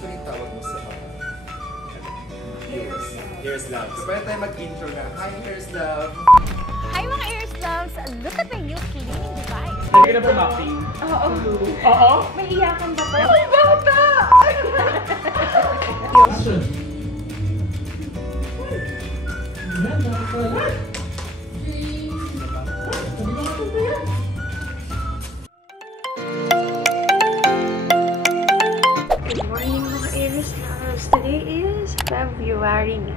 usually tawag mo sa mga? Here's love. So, pwede tayo mag-intro na. Hi, here's love! Hi mga Ears Loves! Look at my new cleaning device! Hindi na pumaking. Oo. Oo? May iyakan ba to? Ay, bata! Action! Good morning mga Ears Loves! Today is February 9,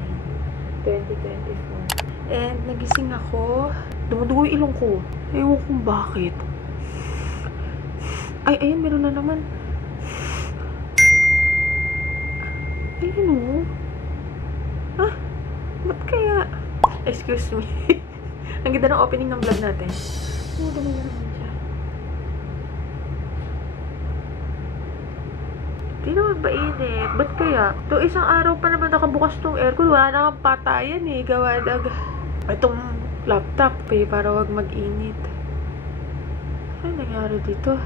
2024. And nagising ako. Dumudugo yung ilong ko. Ewan kung bakit. Ay, ayun, meron na naman. Ayun o. Ah, ba't kaya? Excuse me. Ang ganda ng opening ng vlog natin. Oh, dami na naman siya. Di naman ba init? Ba't kaya? To isang araw pa naman nakabukas tong aircon. Wala na kang patayan eh. Gawadag. Itong laptop eh, para wag mag-init. Ano nangyari dito?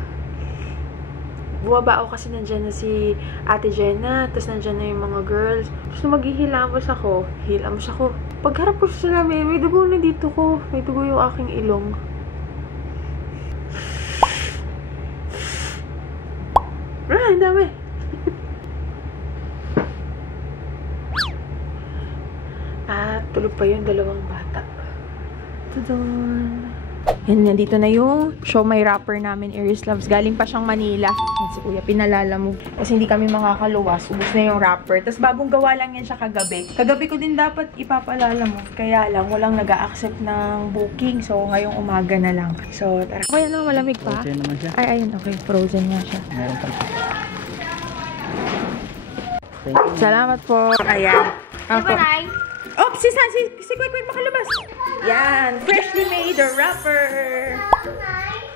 Buwaba ako kasi nandyan na si Ate Jenna, tapos nandyan na yung mga girls. Tapos nung maghihilamos ako, pagharap ko sa salamin, may dugo na dito ko. May dugo yung aking ilong. Ang dami. At tulog pa yung dalawang bata. Tudun. Yan, nandito na yung siomai wrapper namin, Ears Loves. Galing pa siyang Manila. Yan si Kuya, pinalala mo. Kasi hindi kami makakaluwas. Ubus na yung wrapper. Tapos bagong gawa lang yan siya kagabi. Kagabi ko din dapat ipapalala mo. Kaya lang, walang nag-a-accept ng booking. So, ngayong umaga na lang. So, tara. Kaya naman, malamig pa. Frozen naman siya. Ay, ayun, okay. Frozen nga siya. Meron pa. Salamat po. Ayan. Okay. Oh, si Kwek makalabas. Yan. Freshly made wrapper.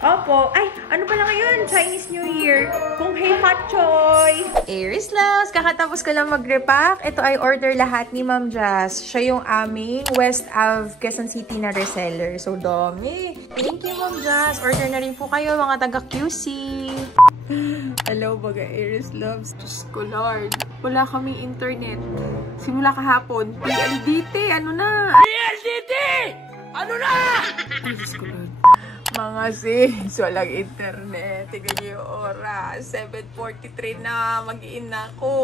Opo. Ay, ano pala ngayon? Chinese New Year. Kung hey hot choy. Ears Loves. Kakatapos ko lang mag-repack. Ito ay order lahat ni Ma'am Jazz. Siya yung aming West Ave, Quezon City na reseller. So, dami. Thank you, Ma'am Jazz. Order na rin po kayo, mga taga-QC. Hello, baga Ears Loves. Diyos ko, Lord. Wala kaming internet. Simula kahapon. PLDT, ano na? PLDT! Ano na? Ay, Diyos ko, Lord. Mga sis, walang internet. Tignan niyo yung oras. 7:43 na. Mag-iin na ako.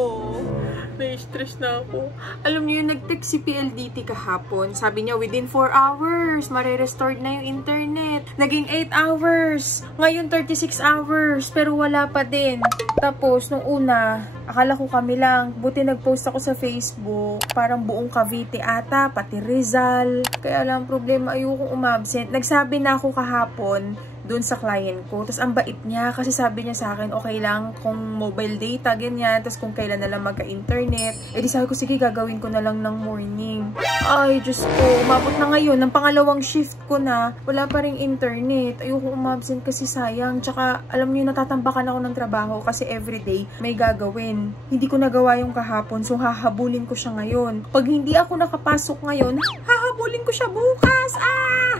Na-stress na ako. Alam niyo yung nag-text si PLDT kahapon. Sabi niya, within 4 hours, mare-restored na yung internet. Naging 8 hours. Ngayon, 36 hours. Pero wala pa din. Tapos, nung una, akala ko kami lang. Buti nag-post ako sa Facebook. Parang buong Cavite ata, pati Rizal. Kaya lang problema, ayokong umabsent. Nagsabi na ako kahapon doon sa client ko. Tapos ang bait niya kasi sabi niya sa akin, okay lang kung mobile data, ganyan. Tapos kung kailan na lang magka-internet. Eh di sabi ko, sige, gagawin ko na lang ng morning. Ay, Diyos ko, umabot na ngayon. Ng pangalawang shift ko na, wala pa rin internet. Ayoko umabsent kasi sayang. Tsaka, alam niyo, natatambakan ako ng trabaho kasi everyday may gagawin. Hindi ko nagawa yung kahapon, so hahabulin ko siya ngayon. Pag hindi ako nakapasok ngayon, hahabulin ko siya bukas. Ah!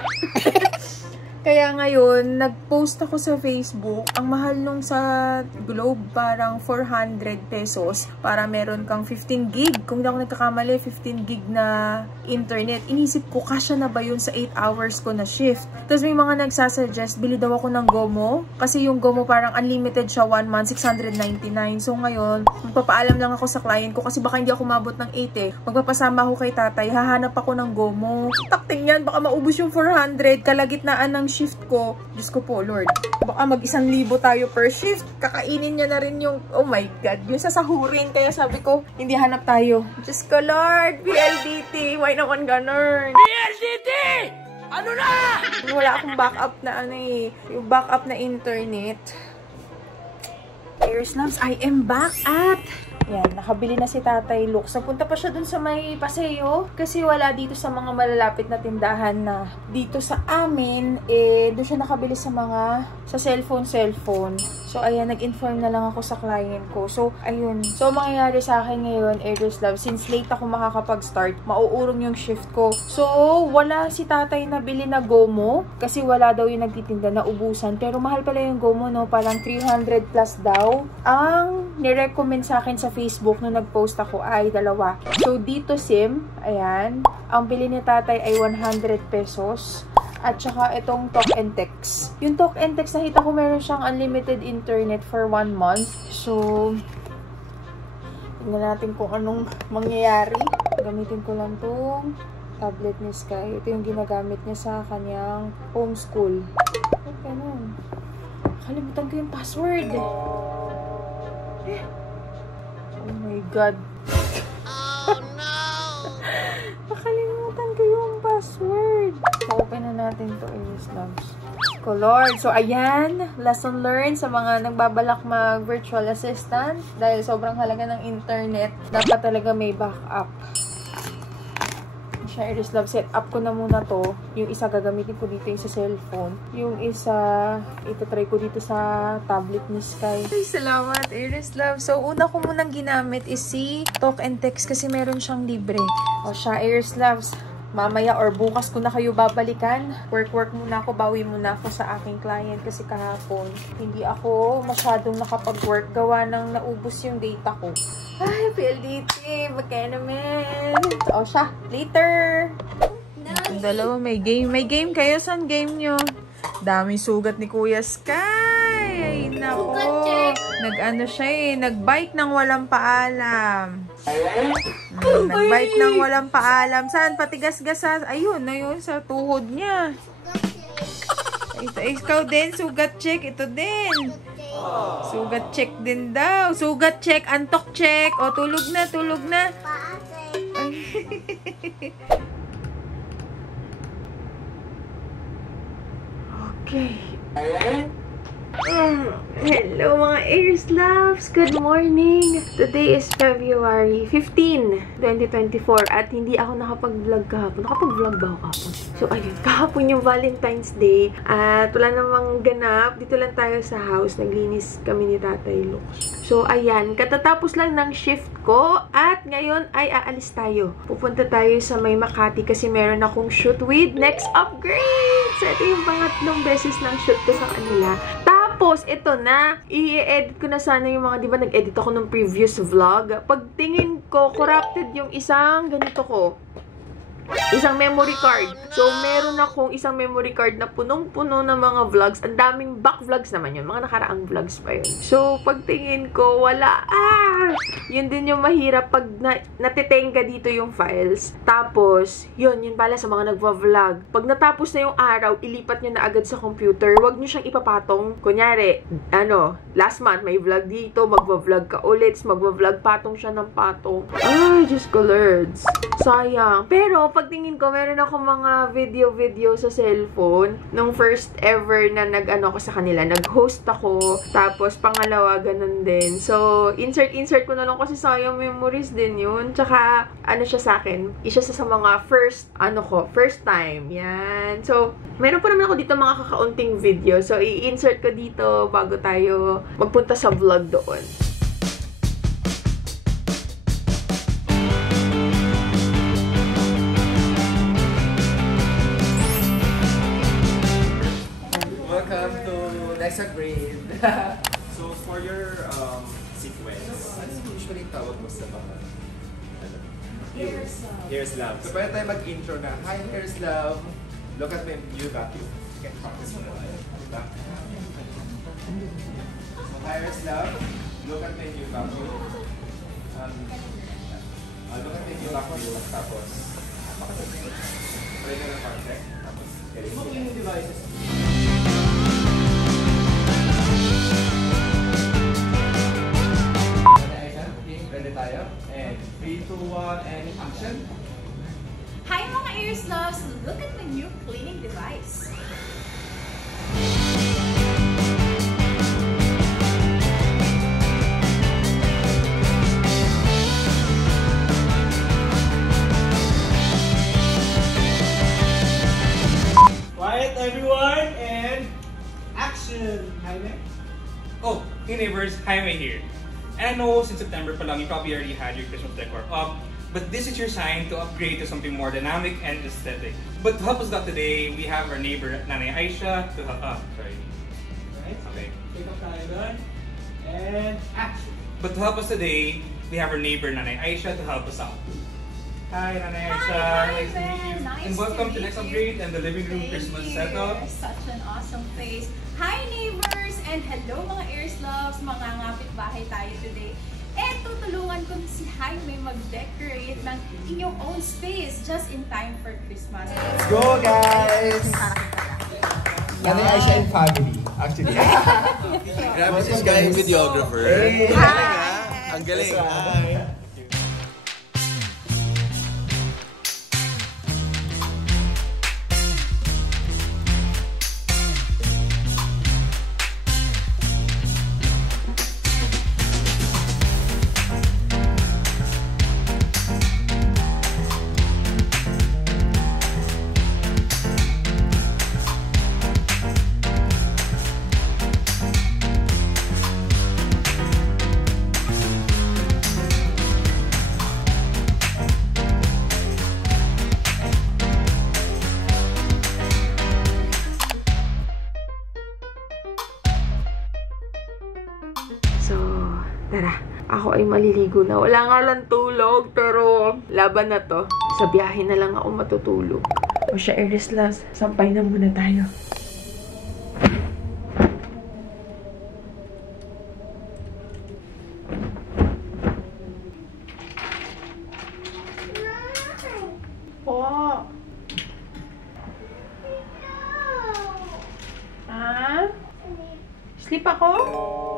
Kaya ngayon, nag-post ako sa Facebook. Ang mahal nung sa Globe, parang 400 pesos para meron kang 15 gig. Kung hindi ako nagkakamali, 15 gig na internet. Inisip ko, kasya na ba yun sa 8 hours ko na shift? Tapos may mga nagsasuggest, bili daw ako ng Gomo. Kasi yung Gomo parang unlimited siya 1 month, 699. So ngayon, magpapaalam lang ako sa client ko kasi baka hindi ako mabot ng 8 eh. Magpapasama ako kay tatay, hahanap ako ng Gomo. Takting yan, baka maubos yung 400. Kalagitnaan ng shift ko. Diyos ko po, Lord. Baka mag-1,000 tayo per shift. Kakainin niya na rin yung, oh my God, yung sasahurin. Kaya sabi ko, hindi hanap tayo. Diyos ko, Lord. PLDT. Why naman ganun? PLDT! Ano na? Wala akong backup na ano eh. Yung backup na internet. Ears Loves, I am back at yan, nakabili na si Tatay Lux. Napunta pa siya dun sa may paseo kasi wala dito sa mga malalapit na tindahan na dito sa amin. Eh, doon siya nakabili sa mga sa cellphone. So, So, ayan, nag-inform na lang ako sa client ko. So, ayun. So, mangyayari sa akin ngayon, Aries Love, since late ako makakapag-start, mauurong yung shift ko. So, wala si tatay na bili na Gomo kasi wala daw yung nagtitinda na ubusan. Pero mahal pala yung Gomo, no? Parang 300 plus daw. Ang nirecommend sa akin sa Facebook nung nag-post ako ay dalawa. So, dito SIM, ayan. Ang bili ni tatay ay 100 pesos. At saka itong Talk and Text. Yung Talk and Text, nakita ko meron siyang unlimited internet for 1 month. So, tingnan natin kung anong mangyayari. Gamitin ko lang itong tablet ni Sky. Ito yung ginagamit niya sa kanyang homeschool. Ay, ganun. Kalimutan ko yung password. Oh my God. Oh no! Nakalimutan ko yung password. Open na natin to, Aries Loves. Lord. So, ayan. Lesson learned sa mga nagbabalak mag-virtual assistant. Dahil sobrang halaga ng internet, dapat talaga may backup. Siya, Aries Love, set up ko na muna to. Yung isa gagamitin ko dito yung sa cellphone. Yung isa, itatry ko dito sa tablet ni Sky. Ay, salamat, Aries Love. So, una ko munang ginamit is si Talk and Text kasi meron siyang libre. O siya, Aries Loves, mamaya or bukas ko na kayo babalikan. Work muna ako, bawi muna ako sa aking client kasi kahapon hindi ako masyadong nakapag-work gawa ng naubos yung data ko. Ay, PLDT, magkaya naman. O siya, later. Yung dalawa may game. May game kayo? Saan game nyo? Daming sugat ni Kuya Sky. Ay, nako. Nag-ano siya eh. Nag-bike ng walang paalam. Nag-bike ng walang paalam. Saan? Patigas-gas sa... Ayun, ayun. Sa tuhod niya. Ito, ikaw din. Sugat check. Ito din. Sugat check din daw. Sugat check. Antok check. O, tulog na. Tulog na. Okay. Hello mga Aries Loves! Good morning! Today is February 15, 2024 at hindi ako nakapag-vlog kahapon. Nakapag-vlog ba ako kahapon? So ayun, kahapon yung Valentine's Day at wala namang ganap. Dito lang tayo sa house. Naglinis kami ni Tatay Lux. So ayan, katatapos lang ng shift ko at ngayon ay aalis tayo. Pupunta tayo sa may Makati kasi meron akong shoot with Next Upgrade! So ito yung pangatlong beses ng shoot ko sa kanila. Tapos, ito na. I-edit ko na sana yung mga, di ba, nag-edit ako ng previous vlog. Pagtingin ko, corrupted yung isang ganito ko. Isang memory card. So, meron akong isang memory card na punong-puno ng mga vlogs. Ang daming back vlogs naman yun. Mga nakaraang vlogs pa yun. So, pagtingin ko, wala. Yun din yung mahirap pag natitenga dito yung files. Tapos, yun pala sa mga nagva-vlog. Pag natapos na yung araw, ilipat nyo na agad sa computer. Huwag nyo siyang ipapatong. Kunyari, last month may vlog dito, magva-vlog ka ulit, magva-vlog, patong siya ng patong. Ay, Diyos ko, Lords. Sayang. Pero, pagtingin ko, meron ako mga video sa cellphone. Nung first ever na nag-ano ko sa kanila, nag-host ako. Tapos, pangalawa, ganun din. So, insert ko na lang kasi sayang memories din yun. Tsaka, ano siya sa akin? Isa sa mga first time. Yan. So, meron pa naman ako dito mga kakaunting video. So, i-insert ko dito bago tayo magpunta sa vlog doon. Welcome to Next Upgrade. So, for your sequence, Ano usually tawag mo sa mga here's love. So, pwede tayo mag-intro na. Hi, here's love. Look at my new vacuum. Okay, focus mo na tayo. Diba? So, hi, here's love. Look at my new vacuum. Look at my new vacuum. Tapos, try na ng contact. Tapos, galing mo yung devices. Ready tayo? And 3, 2, 1, and action! Hi mga Aries Loves! Look at my new cleaning device! Quiet everyone and action! Jaime? Oh! neighbors, Jaime here. And I know since September pa lang, you probably already had your Christmas decor up, but this is your sign to upgrade to something more dynamic and aesthetic. But to help us out today, we have our neighbor, Nanay Aisha, to help sorry. Right? Okay. Take up tayo doon. And action. But to help us today, we have our neighbor, Nanay Aisha, to help us out. Hi, Nanay Aisha. Nice to meet you. Nice And welcome to meet Next you. Upgrade and the living room Thank Christmas you. setup. Such an awesome place. Hi neighbors and hello mga Ears Loves, mga ngapit bahay tayo today. Eto, tulungan ko si Jaime mag-decorate ng inyong own space just in time for Christmas. Let's go, guys! Nanay Aisha and family, actually. Grabe si Sky videographer. Hey. Ang galing. Hi. So, tara. Ako ay maliligo na. Wala nga lang tulog, pero laban na to. Sa biyahe na lang ako matutulog. O siya, Eris Loves, sampay na muna tayo. Po. Ha? Sleep ako?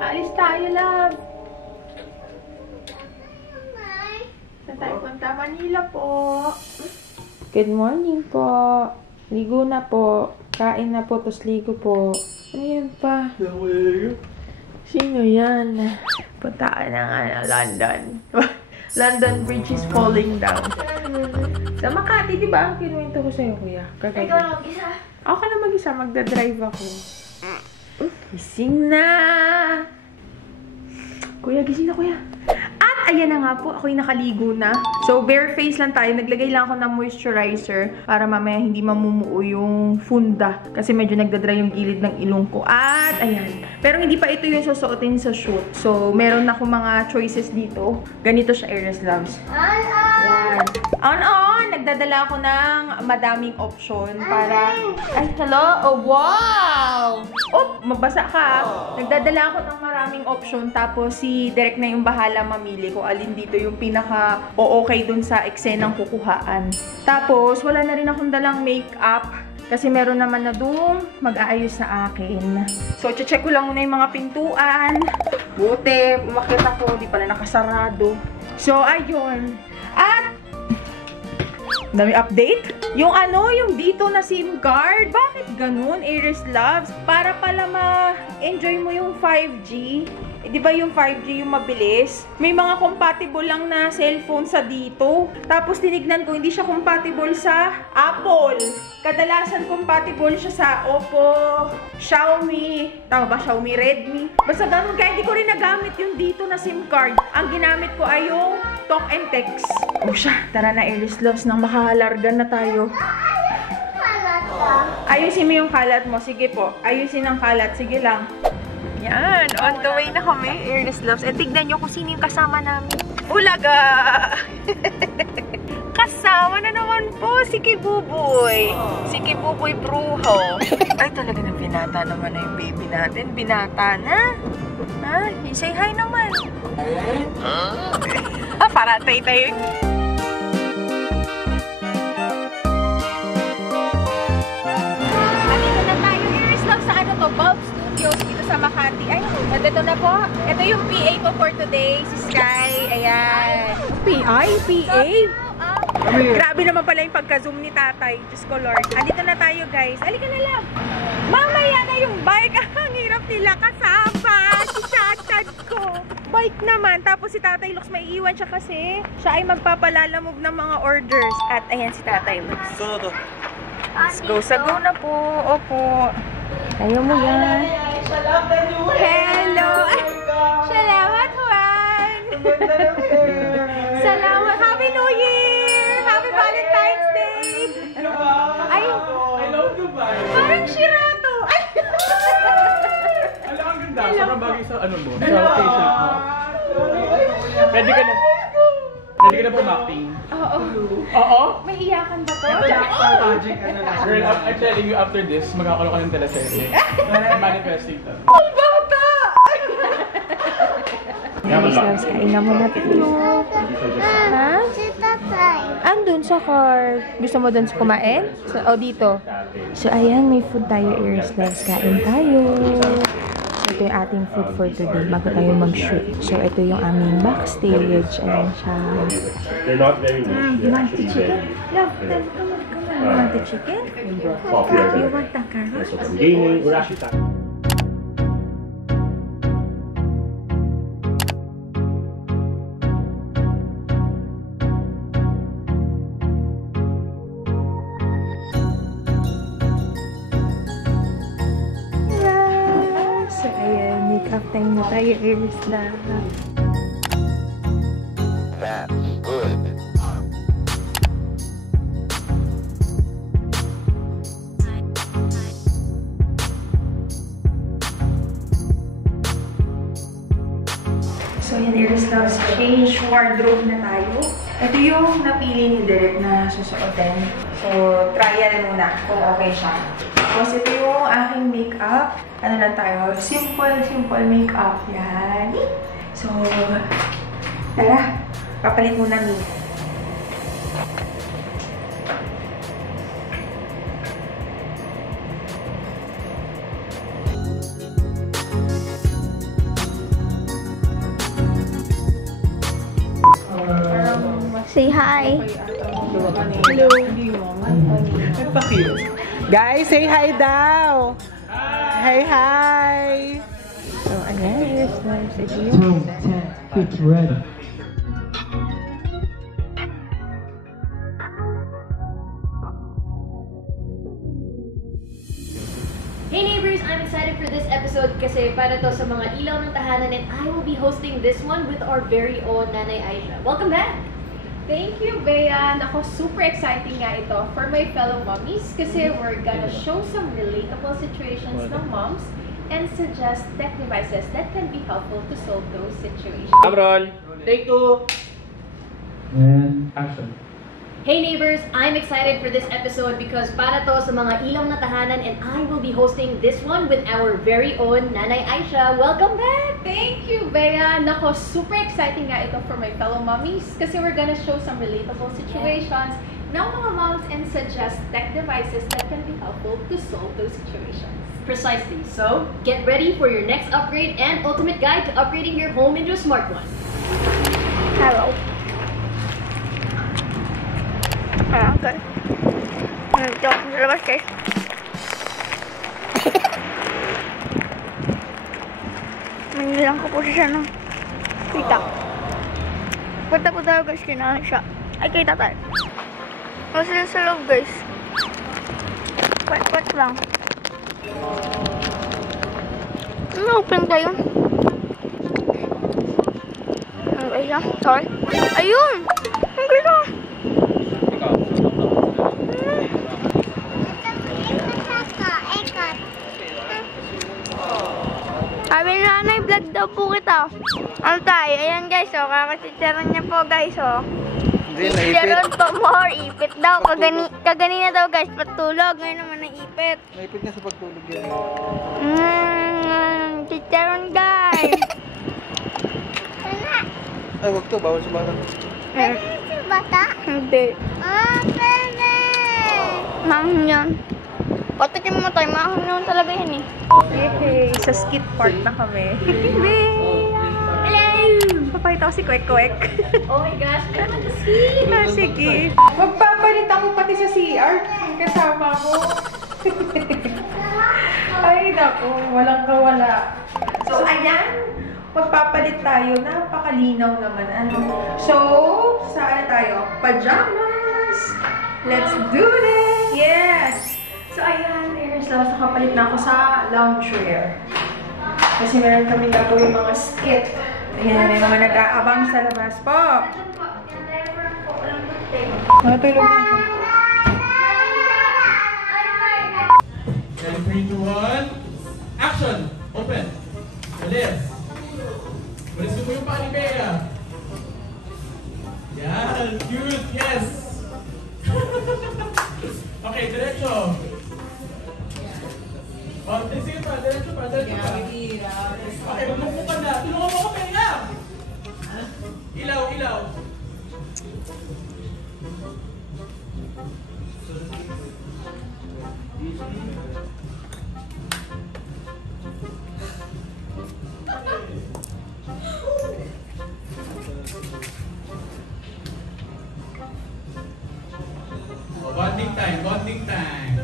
Alis tayo, love. Saan tayo punta? Manila po. Good morning po. Ligo na po. Kain na po, tapos ligo po. Ano yan pa? Sino yan? Punta ka na nga na London. London Bridge is falling down. Sa Makati, di ba? Kinuwento ko sa'yo, kuya. Kagabi. Ikaw na mag-isa. Ako ka na mag-isa. Magdadrive ako. Gising na! Kuya, gising na, kuya. At ayan na nga po, ako'y nakaligo na. So, bare face lang tayo. Naglagay lang ako ng moisturizer para mamaya hindi mamumuo yung funda. Kasi medyo nagdadry yung gilid ng ilong ko. At ayan. Pero hindi pa ito yung susuotin sa shoot. So, meron ako mga choices dito. Ganito siya, Eris Loves. Ayan. On! Nagdadala ako ng madaming option para... Ay, hello? Oh, wow! Oh, mabasa ka. Nagdadala ako ng maraming option. Tapos, si Derek na yung bahala mamili kung alin dito yung pinaka-o-okay dun sa eksenang kukuhaan. Tapos, wala na rin akong dalang makeup. Kasi meron naman na doon mag-aayos sa akin. So, check ko lang muna yung mga pintuan. Buti, umakyat ako. Hindi pala nakasarado. So, ayun. At, dami update? Yung yung dito na SIM card. Bakit ganun, Eris Loves? Para pala ma-enjoy mo yung 5G. Eh, di ba yung 5G yung mabilis? May mga compatible lang na cellphone sa dito. Tapos tinignan ko, hindi siya compatible sa Apple. Kadalasan compatible siya sa Oppo, Xiaomi, tama ba? Xiaomi, Redmi. Basta ganun, kaya hindi ko rin nagamit yung dito na SIM card. Ang ginamit ko ay yung Talk and Text. O siya, tara na, Eris Loves, nang makahalargan na tayo. Ayusin mo yung kalat mo. Sige po, ayusin ang kalat. Sige lang. Yan, on the way na kami, Eris Loves. Eh, tignan nyo kung sino yung kasama namin. Ulaga! Kasama na naman po si Kibuboy. Si Kibuboy Brujo. Ay, talaga na binata naman na yung baby natin. Binata na. Ha? Say hi naman. Para tayo. Nandito na tayo, Eris Loves, sa ano to? Bulb Studios dito sa Makati. Ay, nandito na po. Ito yung PA ko for today, si Sky. Ayan. PA? Grabe naman pala yung pagka-zoom ni tatay. Diyos ko, Lord. Andito na tayo, guys. Alika na lang. Mamaya na yung bike. Ang hirap nila kasama. Si Chachad ko. Bike naman. Tapos si Tatay Lux, may iwan siya kasi siya ay magpapalalamog ng mga orders. At ayan si Tatay Lux. Let's go. Sago na po. Opo. Ayaw mo yan. Hello. Salamat, Juan! Salamat! Happy New Year! Happy Valentine's Day! Ay! I love Dubai. Parang Shirato! Ay! Alam, ang ganda. Sobrang bagay sa ano mo. Sa facial mo. Pwede ka na. Pwede ka na pumaking. Oo. Oo? May iyakan ba to? Magic ano lang. Girl, I'm telling you after this, magkakaroon ka ng teleserye. Manifesting to. Ang bata! Guys, kain na muna tayo. Ha? Si tatay. Andun sa car. Gusto mo dun kumain? O dito? So, ayan, may food tayo, Earslabs. Kain tayo. So, ito yung ating food for today bago tayo mag-shoot. So, ito yung aming backstage. Ayan siya. They're not very rich. They're actually very Love, come on. You want the chicken? popular. You want the carrot? So from gaming, we're actually talking. So, ayan, make-up time na tayo, Earslab. That's good. So, yan, Earslabs, change wardrobe na tayo. Ito yung napili ni Derek na susuotin. So, trial muna kung okay siya. Tapos, ito yung aking makeup. Ano lang tayo? Simple makeup. Yan. So, tara. Papalit muna ni. Say hi. Hello. Guys, say hi daw! Hi! Hi! So, ayan, Earslabs. Ito yung It's ready. Hey neighbors! I'm excited for this episode kasi para to sa mga ilaw ng tahanan and I will be hosting this one with our very own Nanay Aisha. Welcome back! Thank you, Bea. Nako, super exciting nga ito for my fellow mommies kasi we're gonna show some relatable situations ng moms and suggest tech devices that can be helpful to solve those situations. Roll! Take 2! And action. Hey neighbors! I'm excited for this episode because para to sa mga ilaw ng tahanan and I will be hosting this one with our very own Nanay Aisha. Welcome back! Thank you, Bea. Nako, super exciting nga ito for my fellow mommies kasi we're gonna show some relatable situations ng mga moms and suggest tech devices that can be helpful to solve those situations. Precisely. So, get ready for your next upgrade and ultimate guide to upgrading your home into a smart one. Hello. Okay. Ito ako sa labas, guys. Manilang ko po siya ng tita. Punta po tayo, guys, kinahan siya. Ay, kay tatay. Kasi sa loob, guys. Wet lang. Open tayo. Ano ba siya? Sorry. Ayun! Ang ganda! Sabi ni nanay, vlog daw po kita. Ano tayo? Ayan guys, oh, kakasitsaran niya po guys, oh. Sitsaran pa more, ipit daw. Kaganina daw guys, patulog. Ngayon naman naipit. Naipit nga sa pagtulog yan. Sitsaran guys. Ay, wag to. Bawal sa bata. Pwede sa bata? Hindi. Pwede. Mahang yan. Patakin mo tayo, mahang naman talaga yan eh. Yay! Sa skit part na kami. Hello! Papakita ko si Kwek-Kwek. Oh my gosh, I want to see! Sige. Magpapalit ako pati sa CR. Kasama ko. Ay, naku. Walang kawala. So, ayan. Magpapalit tayo. Napakalinaw naman. Ano? So, saan tayo? Pajamas! Let's do this! Yes! So, ayan, Earslabs, nakapalit na ako sa loungewear. Kasi meron kami gagawin mga skit. Ayan, may mga nag-aabang sa labas po. Matulog na. Ready, 3, 2, 1. Action! Open! Bilis! Bilis mo yung paa ni Bea. Yan! Cute! Yes! Okay, diretso. Oh, sige pa, diretso pa, diretso pa. Okay, magmukha ka na. Tulungan mo ko, Bea! Ilaw, ilaw. Oh, bonding time, bonding time.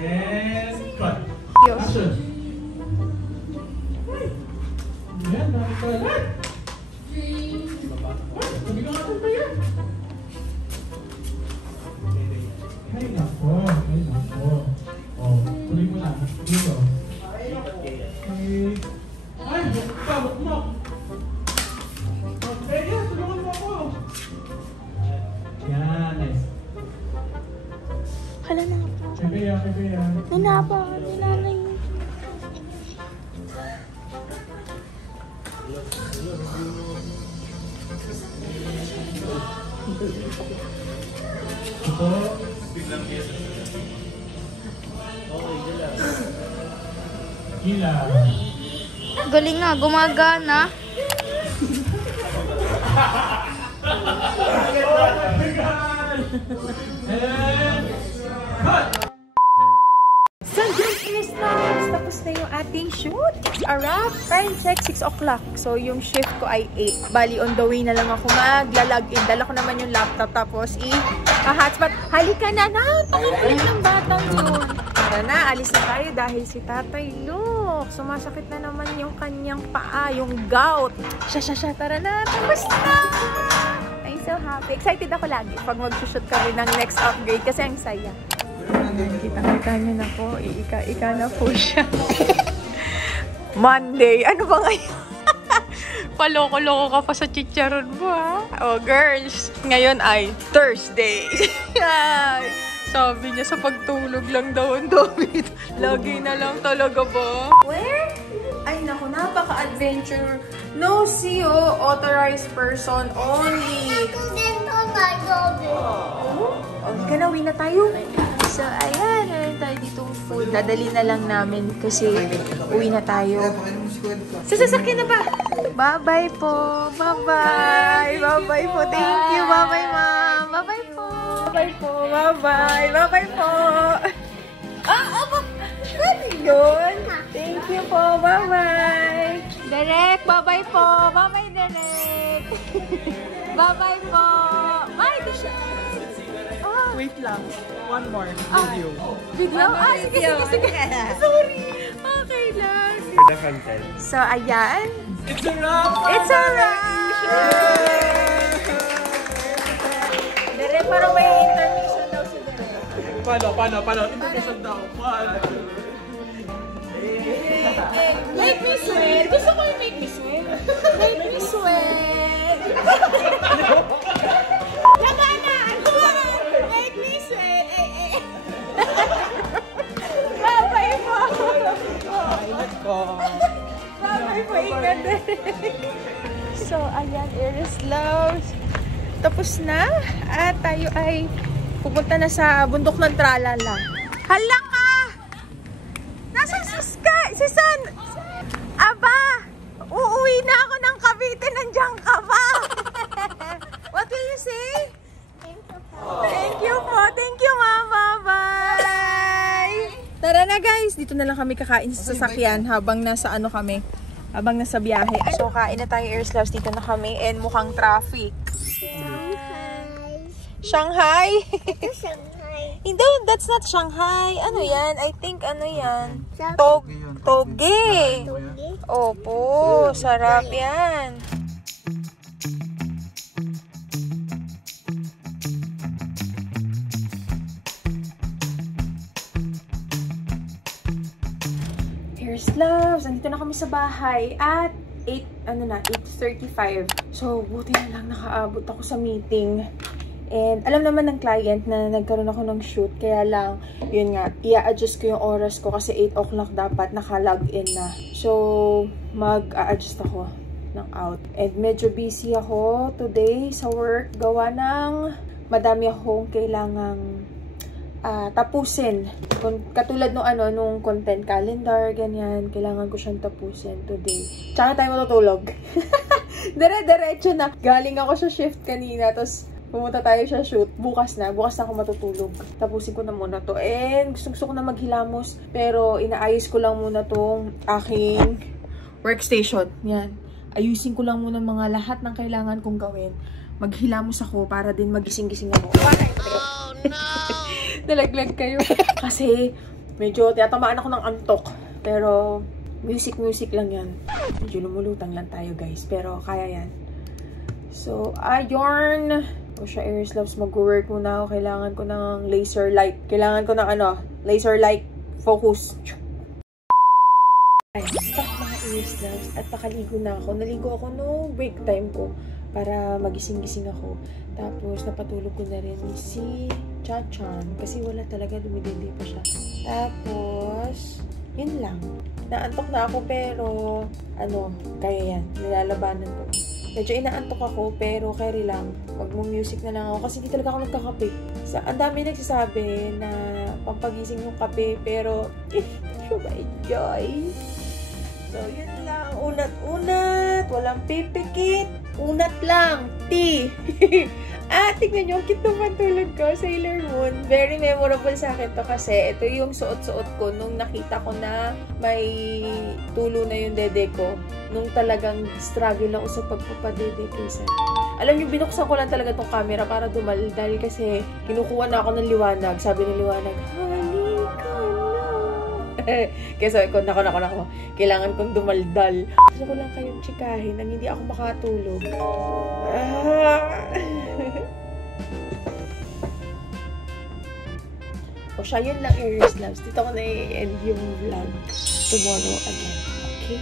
And cut. Action. Yan, nakakalat. Sabi ka nga ito, Bea. Ay, nako. Ay, nako. Oh, tuloy mo na. Dito. Okay. Ay, bukmok mo. Okay, yan. Tulungan mo ako. Yan, nice. Hala na. Kay Bea, kay Bea. Nanapa. Nanay. Ito. Gila. Galing nga, gumagana. And cut! So, yun is loves. Tapos na yung ating shoot. It's a wrap. Time check, 6 o'clock. So, yung shift ko ay 8. Bali, on the way na lang ako magla-log-in. Dala ko naman yung laptop. Tapos, hotspot. Halika na na! Pangalit ng batang yun. Tara na, alis na tayo dahil si Tatay Luke. Sumasakit na naman yung kanyang paa, yung gout. Siya. Tara na, tapos na! I'm so happy. Excited ako lagi pag mag-shoot kami ng next upgrade kasi ang saya. Kita-kita niyo na po. Ika na po siya. Monday. Ano ba ngayon? Paloko-loko ka pa sa chicharon mo, ha? Oh, girls. Ngayon ay Thursday. Sabi niya sa pagtulog lang daw ang damit. Lagi na lang talaga ba? Where? Ay, naku, napaka-adventure. No CO, authorized person only. Okay na, uwi na tayo. So, ayan, meron tayo ditong food. Dadali na lang namin kasi uwi na tayo. Sa sasakyan na ba? Bye-bye po. Bye-bye. Bye-bye po. Thank you. Bye-bye, ma'am. Bye-bye po. Bye-bye po. Bye-bye. Bye-bye po. Ano yun? Thank you po. Bye-bye. Derek, bye-bye po. Bye-bye, Derek. Bye-bye po. Bye, Derek. Wait lang. One more. Video. Video? Sige. Sorry. Okay lang. For the content. So, ayan. It's a wrap! It's a wrap! Dere, parang may intermission daw si Dere. Paano? Intermission daw. Make me sweat. Gusto ko yung make me sweat. Make me sweat. Lagana! Make me sweat. Bye-bye po. Bye-bye po. Ingat din. So, ayan, Iris Loves. Tapos na. At tayo ay pupunta na sa bundok ng Tralala. Hala ka! Nasaan si Sky? Si San? Aba! Uuwi na ako ng Cavite. Nandiyan ka ba? What will you say? Thank you po. Thank you, Mama. Bye! Tara na, guys. Dito na lang kami kakain sa sasakyan habang nasa kami. Habang nasa biyahe. So, kain na tayo, Airsloves. Dito na kami. And mukhang traffic. Shanghai? Hindi, that's not Shanghai. Ano yan? I think ano yan? Toge. Opo, sarap yan. loves! Andito na kami sa bahay at 8:35. So, buti na lang nakaabot ako sa meeting. And alam naman ng client na nagkaroon ako ng shoot. Kaya lang, yun nga, i-adjust ko yung oras ko kasi 8 o'clock dapat naka-log in na. So, mag-a-adjust ako ng out. And medyo busy ako today sa work. Gawa ng madami akong kailangang tapusin. Katulad nung content calendar, ganyan. Kailangan ko siyang tapusin today. Tsaka tayo matutulog. Dire-diretso na. Galing ako sa shift kanina. Tapos, pumunta tayo sa shoot. Bukas na ako matutulog. Tapusin ko na muna to. And gusto ko na maghilamos. Pero inaayos ko lang muna tong aking workstation. Yan. Ayusin ko lang muna mga lahat ng kailangan kong gawin. Maghilamos ako para din magising-gising ako. Oh, no! Nalaglag kayo. Kasi medyo tiyatamaan ako ng antok. Pero music lang yan. Medyo lumulutang lang tayo guys. Pero kaya yan. So, ayun. O siya, Aries Loves, mag-work muna ako. Kailangan ko ng laser light. Kailangan ko ng laser light focus. Ay, stop mga Aries Loves. At pakaligo na ako. Naligo ako no break time ko para magising-gising ako. Tapos, napatulog ko na rin si Chachan. Kasi wala talaga, dumidindi pa siya. Tapos, yun lang. Naantok na ako pero, kaya yan. Nilalabanan ko. Medyo inaantok ako, pero carry lang. Wag mong music na lang ako. Kasi hindi talaga ako nagkakape. Ang dami nagsasabi na pampagising yung kape, pero enjoy. So, yun lang. Unat-unat. Walang pipikit. Unat lang. Tea. Tignan nyo, ang cute naman tulog ko. Sailor Moon. Very memorable sa akin to kasi ito yung suot-suot ko nung nakita ko na may tulo na yung dede ko. Nung talagang struggle ako sa pagpapadede kaysa. Alam niyo, binuksan ko lang talaga tong camera para dumaldal kasi kinukuha na ako ng liwanag. Sabi ng liwanag, halika na. Kaya sabi ko, nako. Kailangan kong dumaldal. Gusto ko lang kayong tsikahin nang hindi ako makatulog. O siya, yun lang, Aries Loves. Dito ko na i-end yung vlog tomorrow again. Okay?